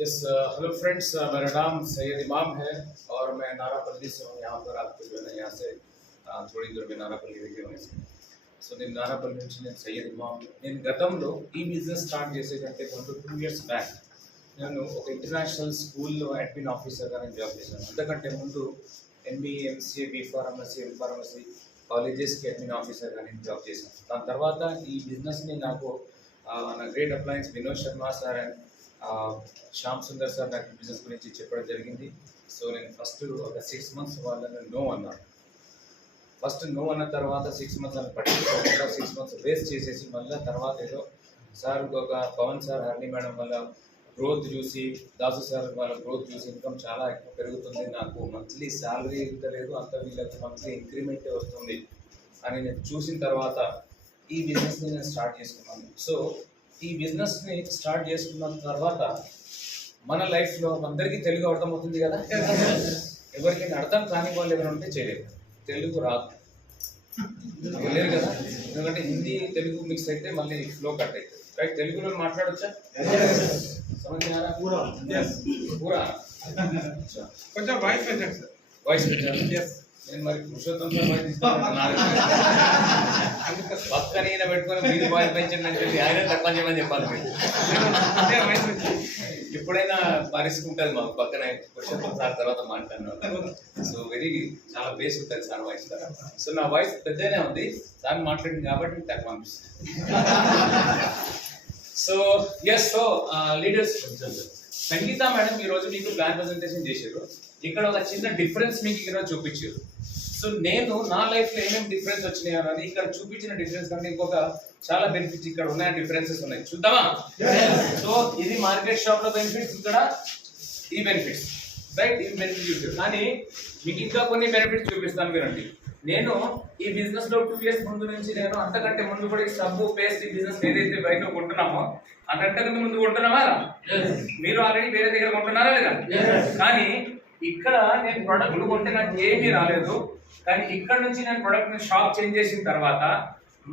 Yes hello friends, मेरा नाम सैयद इमाम है और मैं नारापल्ली से हूँ। यहाँ पर आपको जो है ना यहाँ से थोड़ी दूर में नारापल्ली దగ్గర ఉంది. సో నేను నారాపల్లి నుంచి నేను సయ్యద్ ఇమామ్. నేను గతంలో ఈ బిజినెస్ స్టార్ట్ చేసేటంటే ముందు 2 years బ్యాక్ నేను ఒక ఇంటర్నేషనల్ స్కూల్లో అడ్మిన్ ఆఫీసర్గా నేను జాబ్ చేశాను. అంతకంటే ముందు MBA, MCA, B pharmacy, M pharmacy కాలేజెస్కి అడ్మిన్ ఆఫీసర్గా నేను జాబ్ చేశాను. దాని తర్వాత ఈ బిజినెస్ని నాకు నా great appliances Vinod Sharma sir and Shyam Sundar sir నాకు బిజినెస్ గురించి చెప్పడం జరిగింది. సో నేను ఫస్ట్ ఒక 6 months వాళ్ళని నో అన్నాను. ఫస్ట్ నో అన్న తర్వాత 6 months అని పట్టించుకోకుండా 6 months వేస్ట్ చేసేసి మళ్ళీ తర్వాత ఏదో సార్ ఒక పవన్ సార్, హర్ని మేడం వల్ల గ్రోత్ చూసి, దాసు సార్ వాళ్ళ గ్రోత్ చూసి ఇన్కమ్ చాలా ఎక్కువ పెరుగుతుంది, నాకు మంత్లీ శాలరీ ఇంత లేదు, అంత వీళ్ళకి మంత్లీ ఇంక్రిమెంటే వస్తుంది అని నేను చూసిన తర్వాత ఈ బిజినెస్ని నేను స్టార్ట్ చేసుకున్నాను. సో ఈ బిజినెస్ని స్టార్ట్ చేసుకున్న తర్వాత మన లైఫ్లో అందరికీ తెలుగు అర్థమవుతుంది కదా. ఎవరికైనా అర్థం కాని వాళ్ళు ఎవరు ఉంటే చేయలేరు, తెలుగు రాదు వెళ్ళలేరు కదా. ఎందుకంటే హిందీ తెలుగు మిక్స్ అయితే మళ్ళీ ఫ్లో కట్ అవుతుంది. రైట్, తెలుగులో మాట్లాడొచ్చా? సమझ పూరా కొంచెం వాయిస్ పెంచండి సార్. వాయిస్ పెంచాలి. నేను మరి పురుషోత్తం సార్ వాయిస్ పక్కన ఈయన పెట్టుకొని మీరు వాయిస్ పెంచండి అని చెప్పి ఆయన తక్కువ చేయమని చెప్పాలి. ఎప్పుడైనా పరిస్థితి ఉంటుంది మాకు పక్కన పురుషోత్తం సార్ తర్వాత మాట్లాడినాను. సో చాలా బేస్ ఉంటుంది సార్ వాయిస్. సో నా వాయిస్ పెద్దనే ఉంది, సార్ మాట్లాడింది కాబట్టి తక్కువ అనిపిస్తుంది. సో ఎస్, సో లీడర్స్ సంగీత మేడం ఈరోజు మీకు ప్లాన్ ప్రజెంటేషన్ చేశారు. ఇక్కడ ఒక చిన్న డిఫరెన్స్ మీకు ఈరోజు చూపించారు. సో నేను నా లైఫ్లో ఏమేమి డిఫరెన్స్ వచ్చినాయి అనేది ఇక్కడ చూపించిన డిఫరెన్స్ కంటే ఇంకొక చాలా బెనిఫిట్స్ ఇక్కడ ఉన్నాయి, డిఫరెన్సెస్ ఉన్నాయి. చూద్దామా? సో ఇది మార్కెట్ షాప్ లో బెనిఫిట్స్, ఇక్కడ ఈ బెనిఫిట్స్, రైట్? ఈ బెనిఫిట్స్ చూసారు. కానీ మీకు ఇంకా కొన్ని బెనిఫిట్స్ చూపిస్తాను వినండి. నేను ఈ బిజినెస్ లో 2 years ముందు నుంచి నేను అంతకంటే ముందు కూడా ఈ సబ్బు, పేస్ట్ ఈ బిజినెస్ ఏదైతే బయట కొంటున్నామో అంతకంటే ముందు కొంటున్నామా? మీరు ఆల్రెడీ వేరే దగ్గర కొంటున్నారా లేదా? కానీ ఇక్కడ నేను ప్రొడక్ట్లు కొంటే నాకు ఏమీ రాలేదు. కానీ ఇక్కడ నుంచి నేను ప్రొడక్ట్ షాప్ చేంజ్ చేసిన తర్వాత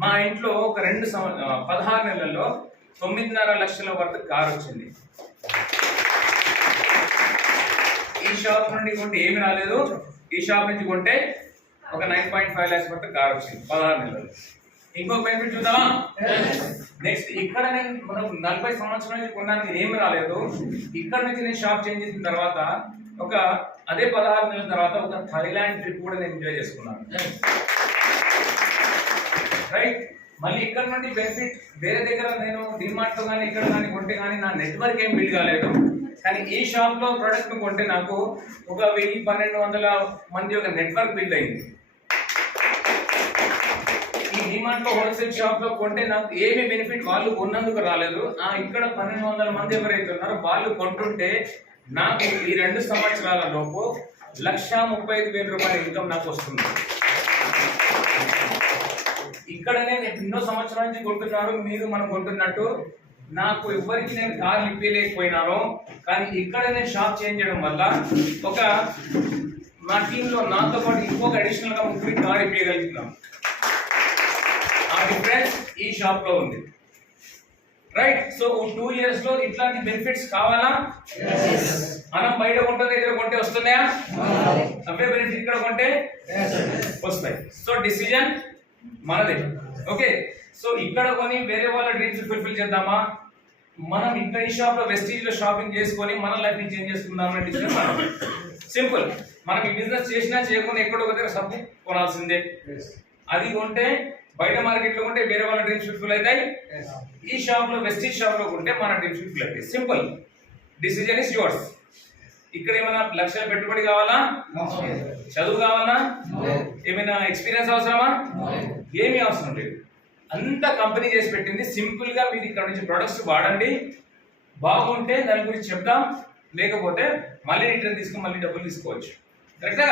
మా ఇంట్లో ఒక 16 నెలల్లో 9.5 లక్షల వరకు కార్ వచ్చింది. ఈ షాప్ నుండి కొంటే ఏమి రాలేదు, ఈ షాప్ నుంచి కొంటే ఒక 9.5 lakhs వరకు కార్ వచ్చింది 16 నెలల్లో. ఇంకొక బెనిఫిట్ చూద్దామా? నెక్స్ట్, ఇక్కడ నేను మనం 40 సంవత్సరాల నుంచి కొన్నానికి ఏమి రాలేదు. ఇక్కడ నుంచి నేను షాప్ చేంజ్ చేసిన తర్వాత ఒక అదే 16 నెలల తర్వాత ఒక థాయిలాండ్ ట్రిప్ కూడా నేను ఎంజాయ్ చేసుకున్నాను. రైట్, మళ్ళీ ఇక్కడ నుండి బెనిఫిట్ వేరే దగ్గర నేను డిమార్ట్ లో కానీ ఇక్కడ కానీ కొంటే కానీ నా నెట్వర్క్ ఏం బిల్డ్ కాలేదు. కానీ ఈ షాప్ లో ప్రొడక్ట్ కొంటే నాకు ఒక 1000-1200 మంది ఒక నెట్వర్క్ బిల్డ్ అయింది. ఈ డిమార్ట్ లో హోల్సేల్ షాప్ లో కొంటే నాకు ఏమి బెనిఫిట్ వాళ్ళు కొన్నందుకు రాలేదు. ఇక్కడ 1200 మంది ఎవరైతే ఉన్నారో వాళ్ళు కొంటుంటే నాకు ఈ 2 సంవత్సరాల లోపు 1,35,000 రూపాయల ఇన్కమ్ నాకు వస్తుంది. ఇక్కడనే ఎన్నో సంవత్సరాల నుంచి కొంటున్నారు, మీరు మనం కొంటున్నట్టు నాకు ఎవరికి నేను కార్ ఇప్పలేకపోయినాను. కానీ ఇక్కడ నేను షాప్ చేంజ్ చేయడం వల్ల ఒక మా టీంలో నాతో పాటు ఇంకొక అడిషనల్ గా 3 కార్ ఇప్పగలుగుతున్నాం. ఆ డిఫరెన్స్ ఈ షాప్ లో ఉంది. రైట్, సో 2 years లో ఇట్లాంటి బెనిఫిట్స్ కావాలా? మనం బయట కొంటే దగ్గర కొంటే వస్తున్నాయా? అవే బెనిఫిట్ ఇక్కడ కొంటే వస్తాయి. సో డిసిజన్ మనదే. ఓకే, సో ఇక్కడ కొని వేరే వాళ్ళ డ్రీమ్స్ ఫుల్ఫిల్ చేద్దామా, మనం ఇక్కడ ఈ షాప్ లో వెస్టీజ్ లో షాపింగ్ చేసుకొని మన లైఫ్ ని చేంజ్ చేసుకుందాం అనే డిసిజన్ మనం. సింపుల్, మనం ఈ బిజినెస్ చేసినా చేయకుండా ఎక్కడో ఒక దగ్గర సబ్బు కొనాల్సిందే. అది కొంటే బయట మార్కెట్ లో కొంటే వేరే వాళ్ళ డ్రీమ్స్ ఫుల్ఫిల్ అవుతాయి. ఈ షాప్ లో వెస్టీజ్ షాప్ లో కొంటే మన డ్రీమ్స్ ఫుల్ఫిల్ అవుతాయి. Simple, decision is yours. ఇక్కడ ఏమైనా లక్షల పెట్టుబడి కావాలా? చదువు కావాలా? ఏమైనా ఎక్స్పీరియన్స్ అవసరమా? ఏమీ అవసరం లేదు. అంతా కంపెనీ చేసి పెట్టింది. సింపుల్ గా మీరు ఇక్కడ నుంచి ప్రొడక్ట్స్ వాడండి, బాగుంటే దాని గురించి చెప్తాం, లేకపోతే మళ్ళీ రిటర్న్ తీసుకుని మళ్ళీ డబ్బులు తీసుకోవచ్చు. కరెక్టా?